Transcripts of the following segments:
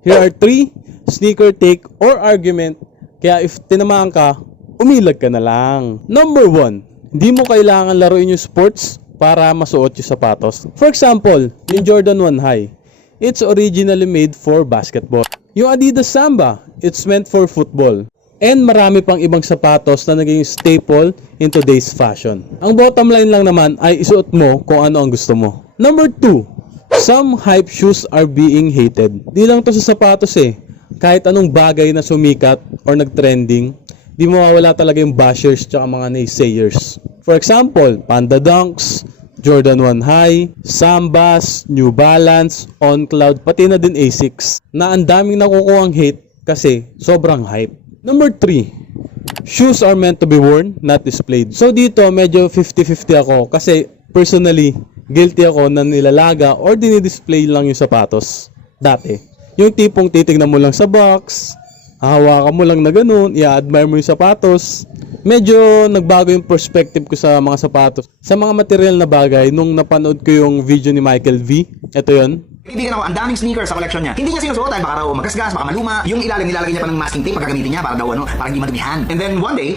Here are 3 sneaker take or argument. Kaya if tinamaan ka, umilag ka na lang. Number 1, hindi mo kailangan laruin yung sports para masuot yung sapatos. For example, yung Jordan 1 High. It's originally made for basketball. Yung Adidas Samba, it's meant for football. And marami pang ibang sapatos na naging staple in today's fashion. Ang bottom line lang naman ay isuot mo kung ano ang gusto mo. Number 2, some hype shoes are being hated. Di lang to sa sapatos eh. Kahit anong bagay na sumikat or nag-trending, di mawawala talaga yung bashers tsaka mga naysayers. For example, Panda Dunks, Jordan 1 High, Sambas, New Balance, On Cloud, pati na din Asics, na ang daming nakukuhang hate kasi sobrang hype. Number 3, shoes are meant to be worn, not displayed. So dito medyo 50-50 ako kasi personally, guilty ako na nilalaga or dinidisplay lang yung sapatos dati. Yung tipong titignan mo lang sa box, hahawakan mo lang na ganun, i-admire mo yung sapatos. Medyo nagbago yung perspective ko sa mga sapatos. Sa mga material na bagay, nung napanood ko yung video ni Michael V, ito yun. Kaibigan ako, ang daming sneakers sa collection niya. Hindi niya sinusuotan, baka raw magasgas, baka maluma. Yung ilalim nilalagay niya pa ng masking tape pag gagamitin niya para daw para hindi madumihan. And then one day,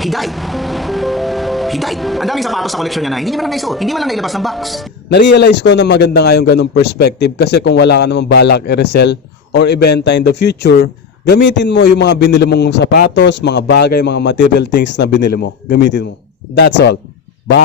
he died. He died. Ang daming sapatos sa collection niya na hindi niya man lang naisuot, hindi man lang nailabas ng box. Na-realize ko na maganda nga yung ganung perspective kasi kung wala ka namang balak i-resell or ibenta in the future, gamitin mo yung mga binili mong sapatos, mga bagay, mga material things na binili mo. Gamitin mo. That's all. Bye!